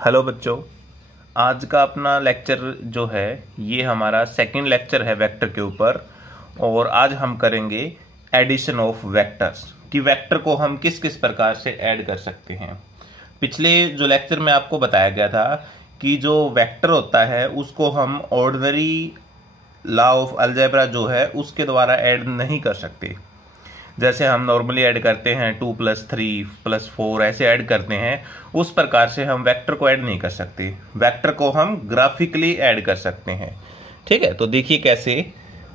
Hello बच्चों, आज का अपना लेक्चर जो है ये हमारा सेकंड लेक्चर है वेक्टर के ऊपर। और आज हम करेंगे एडिशन ऑफ वेक्टर्स कि वेक्टर को हम किस किस प्रकार से ऐड कर सकते हैं। पिछले जो लेक्चर में आपको बताया गया था कि जो वेक्टर होता है उसको हम ऑर्डिनरी लॉ ऑफ अलजेब्रा जो है उसके द्वारा ऐड नहीं कर सकते। जैसे हम नॉर्मली ऐड करते हैं 2 + 3 + 4 ऐसे ऐड करते हैं, उस प्रकार से हम वेक्टर को ऐड नहीं कर सकते। वेक्टर को हम ग्राफिकली ऐड कर सकते हैं। ठीक है, तो देखिए कैसे।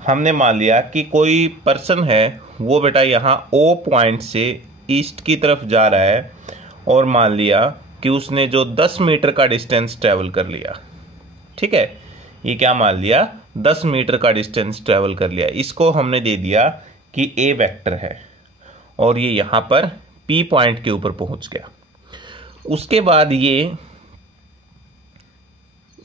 हमने मान लिया कि कोई पर्सन है, वो बेटा यहाँ O पॉइंट से ईस्ट की तरफ जा रहा है और मान लिया कि उसने जो 10 मीटर का डिस्टेंस ट्रेवल कर लिया। ठीक है, ये क्या मान लिया, 10 मीटर का डिस्टेंस ट्रेवल कर लिया। इसको हमने दे दिया कि ए वेक्टर है और ये यहां पर P पॉइंट के ऊपर पहुंच गया। उसके बाद ये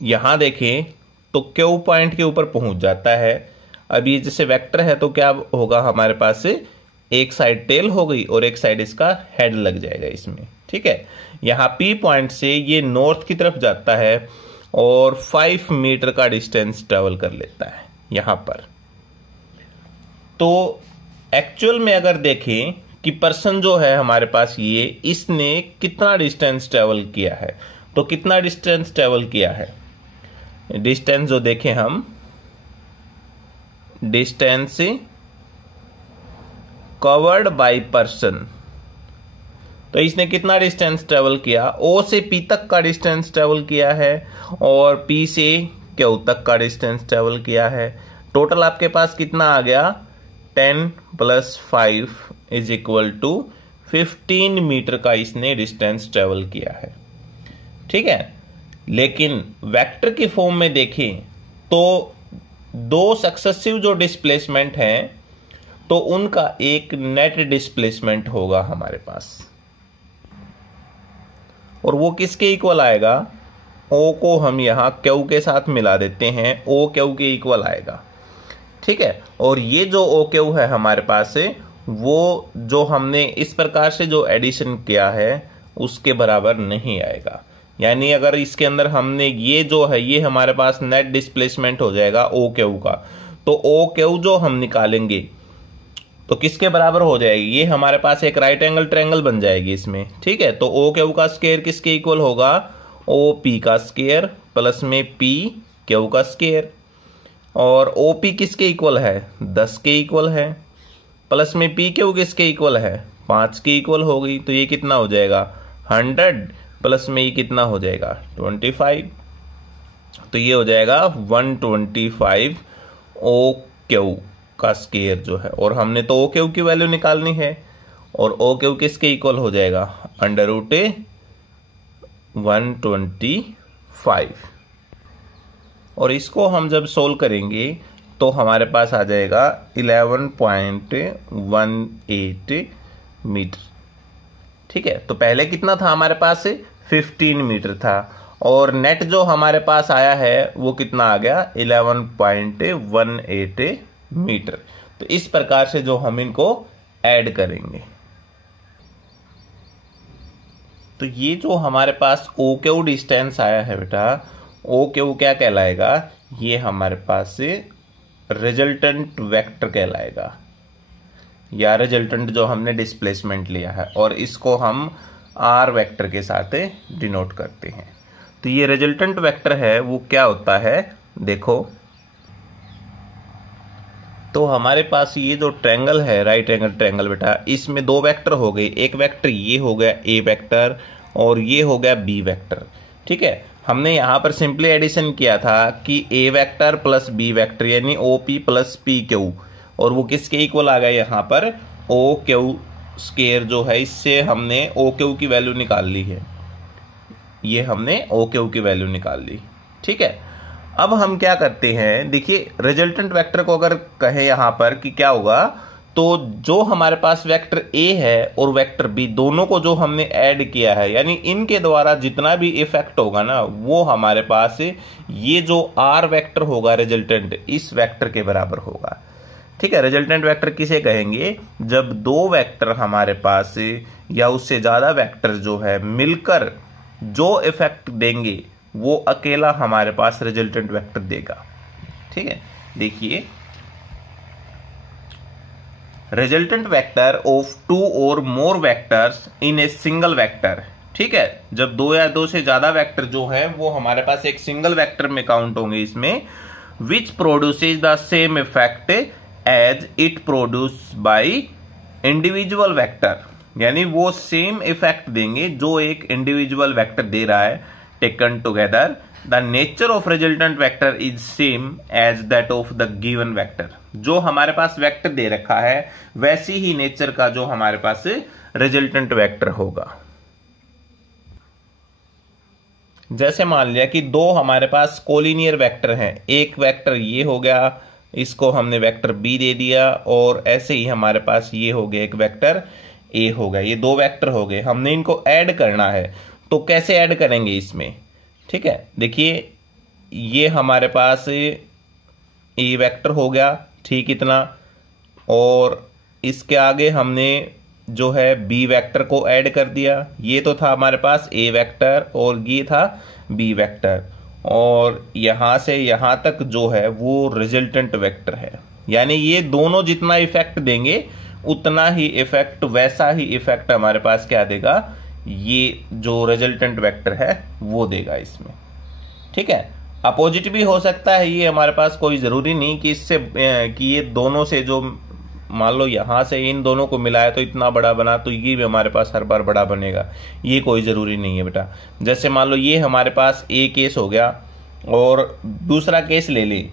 यहां देखें तो Q पॉइंट के ऊपर पहुंच जाता है। अब ये जैसे वेक्टर है तो क्या होगा, हमारे पास से एक साइड टेल हो गई और एक साइड इसका हेड लग जाएगा इसमें। ठीक है, यहां P पॉइंट से ये नॉर्थ की तरफ जाता है और 5 मीटर का डिस्टेंस ट्रेवल कर लेता है यहां पर। तो एक्चुअल में अगर देखें कि पर्सन जो है हमारे पास ये, इसने कितना डिस्टेंस ट्रेवल किया है, तो कितना डिस्टेंस ट्रेवल किया है, डिस्टेंस जो देखें हम, डिस्टेंस कवर्ड बाय पर्सन, तो इसने कितना डिस्टेंस ट्रेवल किया, O से P तक का डिस्टेंस ट्रेवल किया है और P से Q तक का डिस्टेंस ट्रेवल किया है। टोटल आपके पास कितना आ गया, 10 + 5 = 15 मीटर का इसने डिस्टेंस ट्रेवल किया है। ठीक है, लेकिन वेक्टर की फॉर्म में देखें तो दो सक्सेसिव जो डिस्प्लेसमेंट हैं तो उनका एक नेट डिस्प्लेसमेंट होगा हमारे पास, और वो किसके इक्वल आएगा, O को हम यहां Q के साथ मिला देते हैं, OQ के इक्वल आएगा। ठीक है, और ये जो OQ है हमारे पास से, वो जो हमने इस प्रकार से जो एडिशन किया है उसके बराबर नहीं आएगा। यानी अगर इसके अंदर हमने ये जो है, ये हमारे पास नेट डिस्प्लेसमेंट हो जाएगा OQ का, तो OQ जो हम निकालेंगे तो किसके बराबर हो जाएगी, ये हमारे पास एक राइट एंगल ट्रायंगल बन जाएगी इसमें। ठीक है, तो OQ का स्क्वायर किसके इक्वल होगा, OP का स्क्वायर प्लस में PQ का स्क्वायर, और OP किसके इक्वल है, 10 के इक्वल है, प्लस में PQ किसके इक्वल है, 5 के इक्वल हो गई। तो ये कितना हो जाएगा, 100 प्लस में ये कितना हो जाएगा, 25। तो ये हो जाएगा 125 OQ का स्क्वायर जो है, और हमने तो OQ की वैल्यू निकालनी है, और OQ किसके इक्वल हो जाएगा, √125। और इसको हम जब सोल्व करेंगे तो हमारे पास आ जाएगा 11.18 मीटर। ठीक है, तो पहले कितना था हमारे पास, 15 मीटर था, और नेट जो हमारे पास आया है वो कितना आ गया, 11.18 मीटर। तो इस प्रकार से जो हम इनको ऐड करेंगे, तो ये जो हमारे पास OQ डिस्टेंस आया है बेटा, OQ क्या कहलाएगा, ये हमारे पास से रिजल्टेंट वेक्टर कहलाएगा, या रिजल्टेंट जो हमने डिस्प्लेसमेंट लिया है, और इसको हम R वेक्टर के साथ डिनोट करते हैं। तो ये रिजल्टेंट वेक्टर है वो क्या होता है, देखो तो हमारे पास ये जो ट्रायंगल है, राइट एंगल ट्रायंगल बेटा, इसमें दो वेक्टर हो गए, एक वेक्टर ये हो गया A वेक्टर और ये हो गया B वेक्टर। ठीक है, हमने यहाँ पर सिंपली एडिशन किया था कि A vector plus B vector यानी OP प्लस PQ, और वो किसके इक्वल आ गया, यहाँ पर OQ स्क्वायर जो है, इससे हमने OQ की वैल्यू निकाल ली है, ये हमने OQ की वैल्यू निकाल ली। ठीक है, अब हम क्या करते हैं, देखिए रिजल्टेंट वेक्टर को अगर कहें यहाँ पर कि क्या होगा, तो जो हमारे पास वेक्टर A है और वेक्टर B दोनों को जो हमने ऐड किया है, यानी इनके द्वारा जितना भी इफेक्ट होगा ना, वो हमारे पास ये जो R वेक्टर होगा रिजल्टेंट, इस वेक्टर के बराबर होगा। ठीक है, रिजल्टेंट वेक्टर किसे कहेंगे, जब दो वेक्टर हमारे पास या उससे ज्यादा वेक्टर जो है मिलकर जो इफेक्ट देंगे वो अकेला हमारे पास रिजल्टेंट वेक्टर देगा। ठीक है, देखिए रिजल्टेंट वेक्टर ऑफ टू और more vectors in a single vector. ठीक है, जब दो या दो से ज्यादा वेक्टर जो है वो हमारे पास एक सिंगल वेक्टर में काउंट होंगे इसमें, which produces the same effect as it produce by individual vector, यानी वो सेम इफेक्ट देंगे जो एक इंडिविजुअल वेक्टर दे रहा है taken together. The nature of resultant vector is same as that of the given vector. जो हमारे पास वेक्टर दे रखा है वैसी ही नेचर का जो हमारे पास रिजल्टेंट वेक्टर होगा। जैसे मान लिया कि दो हमारे पास कोलिनियर वेक्टर हैं, एक वेक्टर ये हो गया, इसको हमने वेक्टर बी दे दिया, और ऐसे ही हमारे पास ये हो गया एक वेक्टर ए हो गया। ये दो वेक्टर हो गए, हमने इनको ऐड करना है। तो कैसे ऐड करेंगे इसमें? ठीक है, देखिए ये हमारे पास ए वेक्टर हो गया, ठीक इतना, और इसके आगे हमने जो है बी वेक्टर को ऐड कर दिया। ये तो था हमारे पास ए वेक्टर और ये था बी वेक्टर, और यहां से यहां तक जो है वो रिजल्टेंट वेक्टर है। यानी ये दोनों जितना इफेक्ट देंगे उतना ही इफेक्ट, वैसा ही इफेक्ट हमारे पास क्या देगा, ये जो रिजल्टेंट वेक्टर है वो देगा इसमें। ठीक है, अपोजिट भी हो सकता है ये हमारे पास, कोई जरूरी नहीं कि इससे कि ये दोनों से जो मान लो यहां से इन दोनों को मिलाया तो इतना बड़ा बना, तो ये भी हमारे पास हर बार बड़ा बनेगा, ये कोई जरूरी नहीं है बेटा। जैसे मान लो ये हमारे पास ए केस हो गया, और दूसरा केस ले ले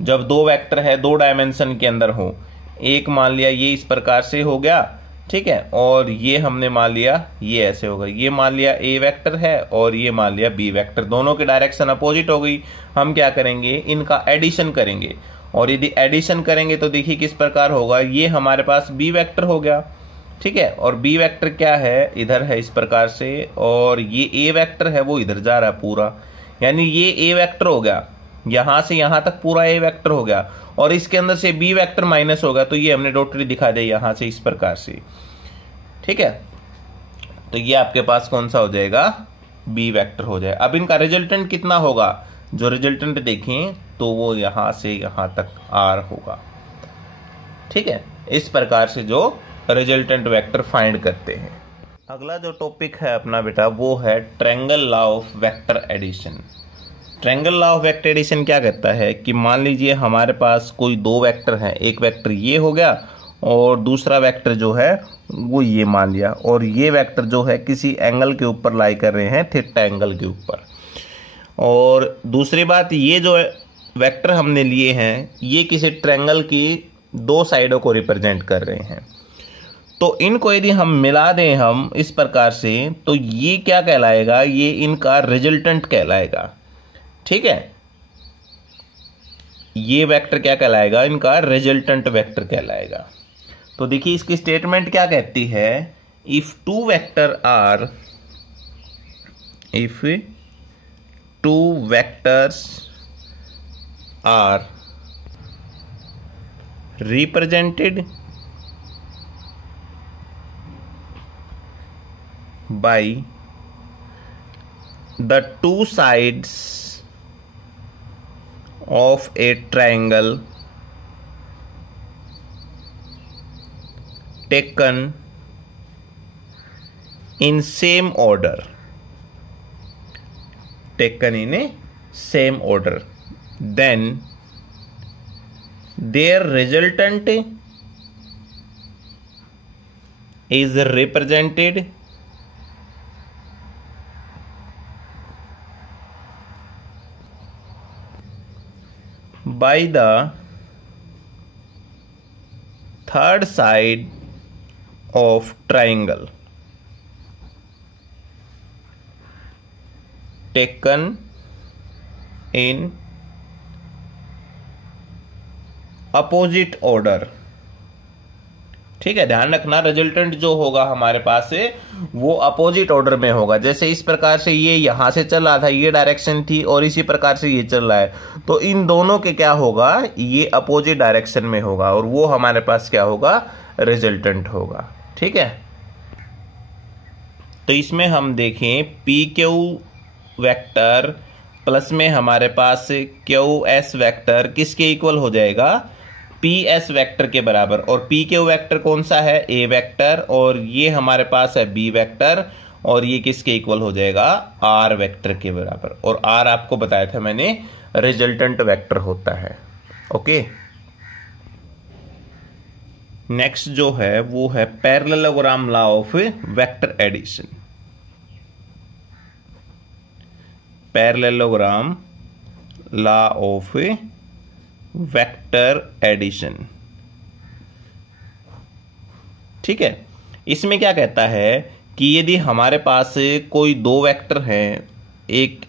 जब दो वेक्टर है दो डायमेंशन के अंदर हो। एक मान लिया ये इस प्रकार से हो गया, ठीक है, और ये हमने मान लिया ये ऐसे होगा। ये मान लिया ए वेक्टर है और ये मान लिया बी वेक्टर, दोनों की डायरेक्शन अपोजिट हो गई। हम क्या करेंगे, इनका एडिशन करेंगे, और यदि एडिशन करेंगे तो देखिए किस प्रकार होगा। ये हमारे पास बी वेक्टर हो गया, ठीक है, और बी वेक्टर क्या है, इधर है इस प्रकार से, और ये ए वेक्टर है वो इधर जा रहा है पूरा, यानी ये ए वेक्टर हो गया, यहां से यहां तक पूरा ए वेक्टर हो गया, और इसके अंदर से बी वेक्टर माइनस होगा, तो ये हमने डॉटरी दिखा दिया यहां से इस प्रकार से। ठीक है, तो ये आपके पास कौन सा हो जाएगा, बी वेक्टर हो जाए। अब इनका रिजल्टेंट कितना होगा, जो रिजल्टेंट देखें तो वो यहां से यहां तक आर होगा। ठीक है, इस प्रकार से जो रिजल्टेंट वेक्टर फाइंड करते हैं। अगला जो टॉपिक है अपना बेटा वो है triangle law of vector addition. Triangle law of vector addition क्या कहता है कि मान लीजिए हमारे पास कोई दो वेक्टर हैं, एक वेक्टर ये हो गया और दूसरा वेक्टर जो है वो ये मान लिया, और ये वेक्टर जो है किसी एंगल के ऊपर लाई कर रहे हैं, थीटा एंगल के ऊपर। और दूसरी बात, ये जो वेक्टर हमने लिए हैं ये किसी ट्रायंगल की दो साइडों को रिप्रेजेंट कर रहे हैं। तो इनको यदि हम मिला दें हम इस प्रकार से, तो ये क्या कहलाएगा, ये इनका रिजल्टेंट कहलाएगा। ठीक है, ये वेक्टर क्या कहलाएगा, इनका रिजल्टेंट वेक्टर कहलाएगा। तो देखिए इसकी स्टेटमेंट क्या कहती है, if two vector are, if two vectors are represented by the two sides of a triangle taken in same order, taken in a same order, then their resultant is represented by the third side of triangle taken in opposite order. ठीक है, ध्यान रखना resultant जो होगा हमारे पास से वो अपोजिट ऑर्डर में होगा। जैसे इस प्रकार से ये यहां से चल रहा था, ये डायरेक्शन थी, और इसी प्रकार से ये चल रहा है, तो इन दोनों के क्या होगा, ये अपोजिट डायरेक्शन में होगा, और वो हमारे पास क्या होगा, रिजल्टेंट होगा। ठीक है, तो इसमें हम देखें पी क्यू वेक्टर प्लस में हमारे पास क्यू एस वेक्टर किसके इक्वल हो जाएगा, पी एस वेक्टर के बराबर। और पी क्यू वेक्टर कौन सा है, ए वेक्टर, और ये हमारे पास है बी वेक्टर, और ये किसके इक्वल हो जाएगा, आर वेक्टर के बराबर। और आर आपको बताया था मैंने रिजल्टेंट वेक्टर होता है। ओके, नेक्स्ट जो है वो है parallelogram law of vector addition. Parallelogram law of vector addition. ठीक है, इसमें क्या कहता है कि यदि हमारे पास कोई दो वेक्टर हैं, एक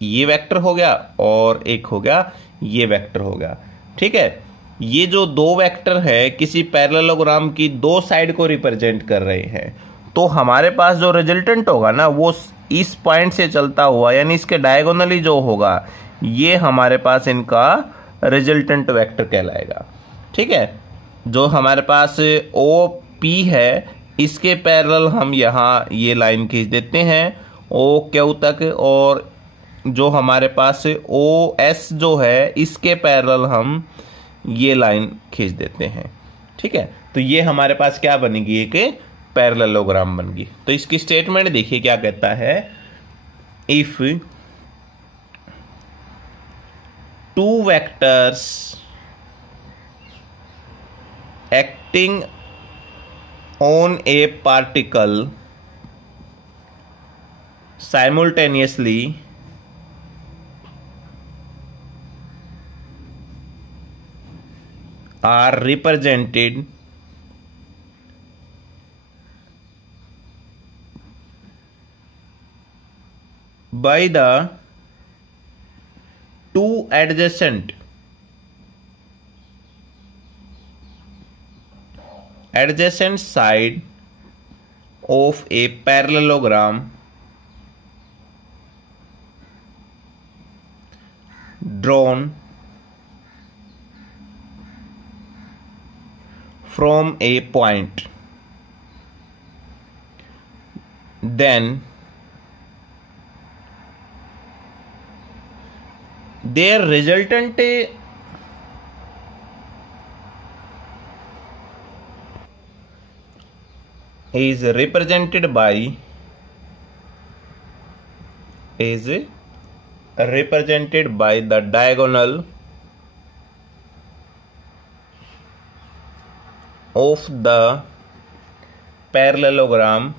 ये वेक्टर हो गया और एक हो गया ये वेक्टर हो गया। ठीक है, ये जो दो वेक्टर है किसी पैरेललोग्राम की दो साइड को रिप्रेजेंट कर रहे हैं, तो हमारे पास जो रिजल्टेंट होगा ना वो इस पॉइंट से चलता हुआ, यानी इसके डायगोनली जो होगा, ये हमारे पास इनका रिजल्टेंट वेक्टर कहलाएगा। ठीक है, जो हमारे पास ओ पी है इसके पैरेलल हम यहाँ ये लाइन खींच देते हैं ओ क्यू तक, और जो हमारे पास ओ एस जो है इसके पैरेलल हम ये लाइन खींच देते हैं। ठीक है, तो ये हमारे पास क्या बनेगी, एक पैरेललोग्राम बन गई। तो इसकी स्टेटमेंट देखिए क्या कहता है, if two vectors acting on a particle simultaneously are represented by the two adjacent side of a parallelogram drawn from a point, then their resultant is represented by the diagonal of the parallelogram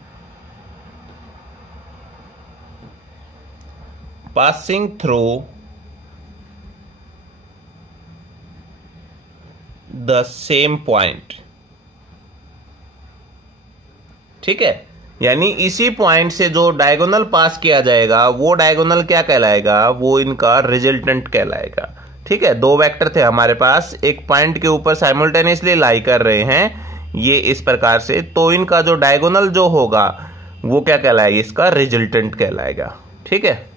passing through the same point। ठीक है, यानी इसी point से जो diagonal पास किया जाएगा वो diagonal क्या कहलाएगा, वो इनका रिजल्टेंट कहलाएगा। ठीक है, दो वेक्टर थे हमारे पास, एक पॉइंट के ऊपर साइमल्टेनियसली लाई कर रहे हैं ये इस प्रकार से, तो इनका जो डायगोनल जो होगा वो क्या कहलाएगा, इसका रिजल्टेंट कहलाएगा। ठीक है,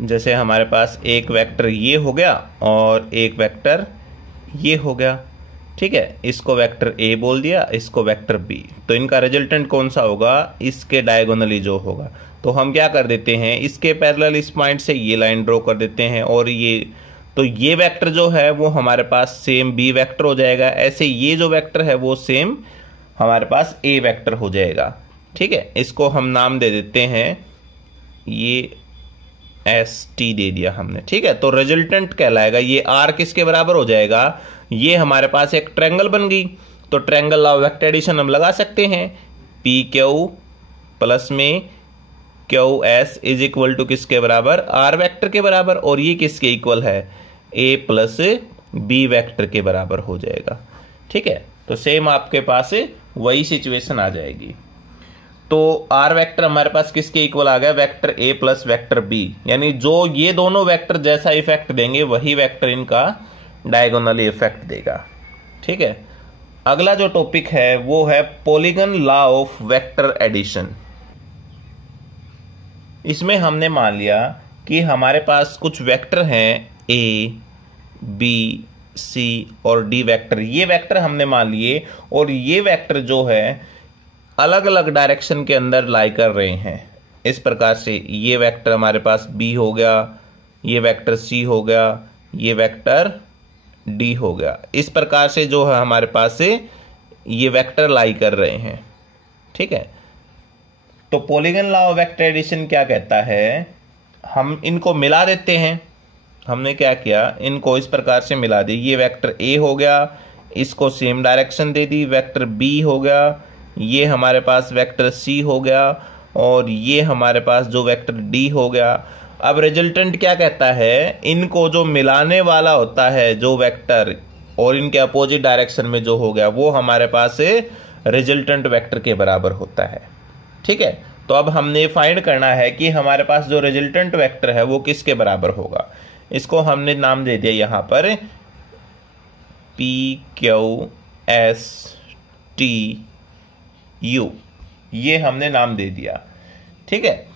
जैसे हमारे पास एक वेक्टर ये हो गया और एक वेक्टर ये हो गया। ठीक है, इसको वेक्टर ए बोल दिया, इसको वेक्टर बी, तो इनका रिजल्टेंट कौन सा होगा, इसके डायगोनली जो होगा। तो हम क्या कर देते हैं, इसके पैरेलल इस पॉइंट से ये लाइन ड्रॉ कर देते हैं, और ये तो ये वेक्टर जो है वो हमारे पास सेम बी वेक्टर हो जाएगा। ऐसे ये जो वेक्टर है वो सेम हमारे पास ए वेक्टर हो जाएगा। ठीक है, इसको हम नाम दे देते हैं, ये एस टी दे दिया हमने। ठीक है, तो रिजल्टेंट कहलाएगा, ये आर किसके बराबर हो जाएगा, ये हमारे पास एक ट्रायंगल बन गई। तो triangle law of vector addition हम लगा सकते हैं, पी क्यू प्लस में Q S is equal to किसके बराबर, आर वेक्टर के बराबर, और ये किसके इक्वल है, ए प्लस बी वेक्टर के बराबर हो जाएगा। ठीक है, तो सेम आपके पास वही सिचुएशन आ जाएगी। तो आर वेक्टर हमारे पास किसके इक्वल आ गया, vector A plus vector B, यानी जो ये दोनों वेक्टर जैसा इफेक्ट देंगे वही वेक्टर इनका डायगोनली इफेक्ट देगा। ठीक है, अगला जो टॉपिक है वो है polygon law of vector addition. इसमें हमने मान लिया कि हमारे पास कुछ वेक्टर हैं ए बी सी और डी वेक्टर, ये वेक्टर हमने मान लिए, और ये वेक्टर जो है अलग अलग डायरेक्शन के अंदर लाई कर रहे हैं। इस प्रकार से ये वेक्टर हमारे पास बी हो गया, ये वेक्टर सी हो गया, ये वेक्टर डी हो गया। इस प्रकार से जो है हमारे पास से ये वेक्टर लाई कर रहे हैं। ठीक है, तो polygon law of vector addition क्या कहता है, हम इनको मिला देते हैं। हमने क्या किया, इनको इस प्रकार से मिला दी। ये वेक्टर ए हो गया, इसको सेम डायरेक्शन दे दी, वेक्टर बी हो गया, ये हमारे पास वेक्टर सी हो गया, और ये हमारे पास जो वेक्टर डी हो गया। अब रिजल्टेंट क्या कहता है, इनको जो मिलाने वाला होता है जो वेक्टर, और इनके अपोजिट डायरेक्शन में जो हो गया, वो हमारे पास रिजल्टेंट वेक्टर के बराबर होता है। ठीक है, तो अब हमने फाइंड करना है कि हमारे पास जो रिजल्टेंट वेक्टर है वो किसके बराबर होगा। इसको हमने नाम दे दिया यहां पर P Q S T U, ये हमने नाम दे दिया। ठीक है,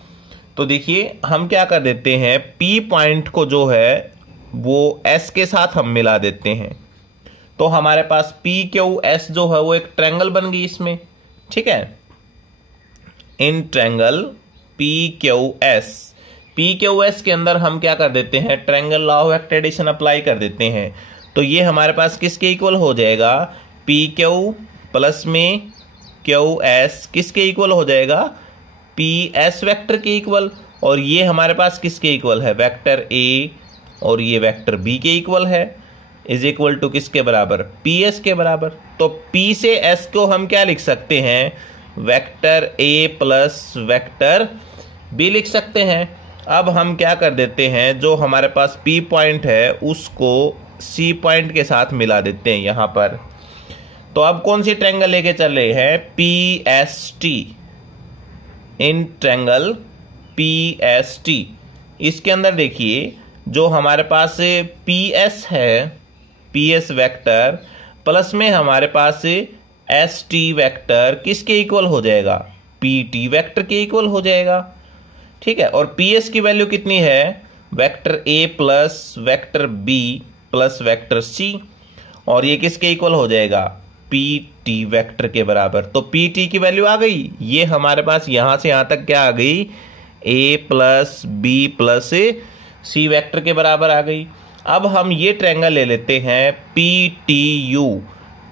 तो देखिए हम क्या कर देते हैं, P पॉइंट को जो है वो S के साथ हम मिला देते हैं। तो हमारे पास PQS जो है वो एक ट्रायंगल बन गई इसमें। ठीक है, इन ट्रायंगल PQS के अंदर हम क्या कर देते हैं, triangle law of vector addition apply कर देते हैं। तो ये हमारे पास किसके इक्वल हो जाएगा, PQ प्लस में QS किसके इक्वल हो जाएगा, PS वेक्टर के इक्वल। और ये हमारे पास किसके इक्वल है, वेक्टर A और ये वेक्टर B के इक्वल है, इज इक्वल टू किसके बराबर, PS के बराबर। तो P से S को हम क्या लिख सकते हैं, vector A plus vector B लिख सकते हैं। अब हम क्या कर देते हैं, जो हमारे पास P पॉइंट है उसको C पॉइंट के साथ मिला देते हैं यहां पर। तो अब कौन सी ट्रायंगल लेके चल रहे हैं, PST, इन ट्रायंगल PST। इसके अंदर देखिए जो हमारे पास PS है, PS वेक्टर प्लस में हमारे पास ST वेक्टर किसके इक्वल हो जाएगा, PT वेक्टर के इक्वल हो जाएगा। ठीक है, और PS की वैल्यू कितनी है, vector A plus vector B plus vector C, और ये किसके इक्वल हो जाएगा, PT वेक्टर के बराबर। तो PT की वैल्यू आ गई, ये हमारे पास यहां से यहां तक क्या आ गई, A plus B plus C vector के बराबर आ गई। अब हम ये ट्रायंगल ले लेते हैं PTU।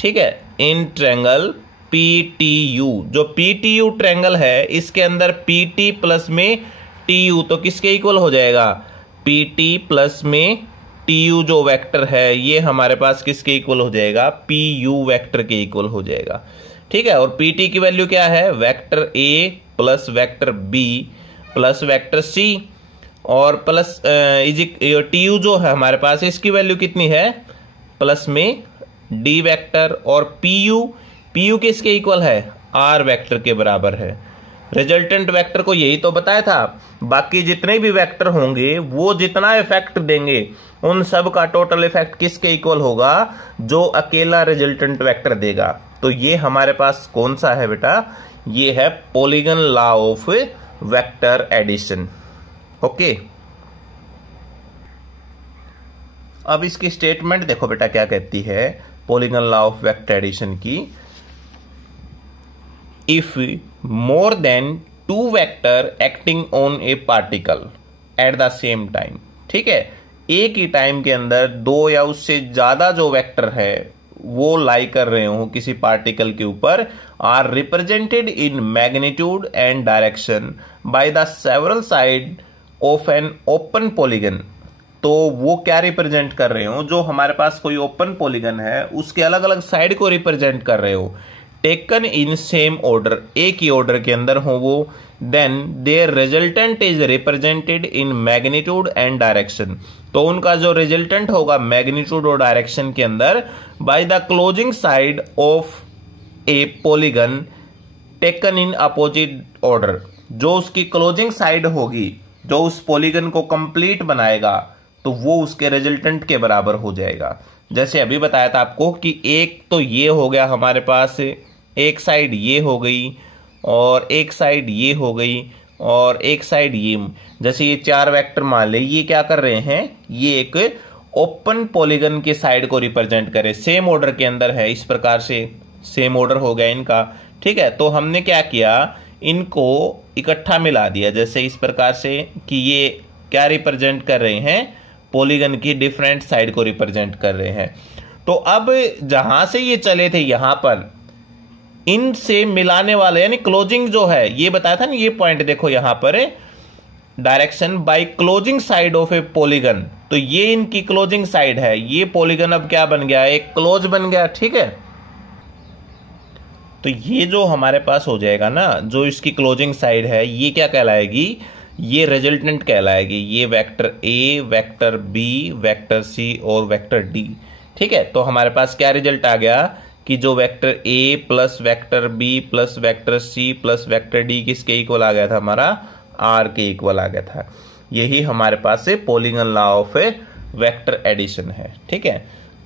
ठीक है, इन ट्रायंगल PTU, जो PTU ट्रायंगल है इसके अंदर PT प्लस में TU तो किसके इक्वल हो जाएगा, PT प्लस में TU जो वेक्टर है ये हमारे पास किसके इक्वल हो जाएगा, PU वेक्टर के इक्वल हो जाएगा। ठीक है, और PT की वैल्यू क्या है, vector A plus vector B plus vector C, और प्लस TU जो है हमारे पास इसकी वैल्यू कितनी है, प्लस में D वेक्टर, और PU किसके इक्वल है, R वेक्टर के बराबर है। रिजल्टेंट वेक्टर को यही तो बताया था, बाकी जितने भी वेक्टर होंगे वो जितना इफेक्ट देंगे उन सब का टोटल इफेक्ट किसके इक्वल होगा, जो अकेला रिजल्टेंट वेक्टर देगा। तो ये हमारे पास कौन सा है बेटा, ये है polygon law of vector addition. Okay, अब इसकी स्टेटमेंट देखो बेटा क्या कहती है polygon law of vector addition की, if more than two vector acting on a particle at the same time. ठीक है, एक ही टाइम के अंदर दो या उससे ज्यादा जो वेक्टर है वो लाई कर रहे हो किसी पार्टिकल के ऊपर, are represented in magnitude and direction by the several side of an open polygon. तो वो क्या रिप्रेजेंट कर रहे हो, जो हमारे पास कोई ओपन पॉलीगन है उसके अलग अलग साइड को रिप्रेजेंट कर रहे हो, टेकन इन सेम ऑर्डर, एक ही ऑर्डर के अंदर हो वो, then their resultant is represented in magnitude and direction. तो उनका जो रिजल्टेंट होगा मैग्नीट्यूड और डायरेक्शन के अंदर by the closing side of A polygon taken in opposite order. जो उसकी क्लोजिंग साइड होगी, जो उस पॉलीगन को कंप्लीट बनाएगा, तो वो उसके रिजल्टेंट के बराबर हो जाएगा। जैसे अभी बताया था आपको कि एक तो ये हो गया हमारे पास, एक साइड ये हो गई और एक साइड ये हो गई और एक साइड ये, जैसे ये चार वेक्टर मान ले, ये क्या कर रहे हैं, ये एक ओपन पॉलीगन के साइड को रिप्रेजेंट करे, सेम ऑर्डर के अंदर है, इस प्रकार से सेम ऑर्डर हो गया इनका। ठीक है, तो हमने क्या किया, इनको इकट्ठा मिला दिया, जैसे इस प्रकार से कि ये क्या रिप्रेजेंट कर रहे हैं, पॉलीगन की डिफरेंट साइड को रिप्रेजेंट कर रहे हैं। तो अब जहां से ये चले थे यहां पर, इनसे मिलाने वाले यानी क्लोजिंग जो है, ये बताया था ना, ये पॉइंट देखो यहां पर direction by closing side of A polygon, तो ये इनकी क्लोजिंग साइड है, ये पॉलीगन अब क्या बन गया, एक क्लोज बन गया। ठीक है, तो ये जो हमारे पास हो जाएगा ना, जो इसकी क्लोजिंग साइड है, ये क्या कहलाएगी, ये रिजल्टेंट कहलाएगी। ये vector A, vector B, vector C और वेक्टर डी। ठीक है, तो हमारे पास क्या रिजल्ट आ गया कि जो vector A plus vector B plus vector C plus vector D किसके इक्वल आ गया था, हमारा आर के इक्वल आ गया था। यही हमारे पास से polygon law of a vector addition है। ठीक है,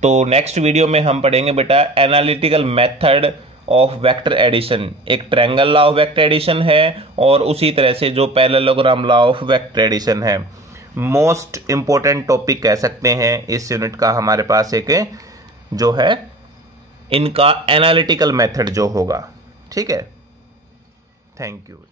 तो नेक्स्ट वीडियो में हम पढ़ेंगे बेटा analytical method of vector addition. एक triangle law of vector addition है और उसी तरह से जो parallelogram law of vector addition है। मोस्ट इंपॉर्टेंट टॉपिक कह सकते हैं इस यूनिट का हमारे पास एक जो है इनका एनालिटिकल मेथड जो होगा। ठीक है, थैंक यू।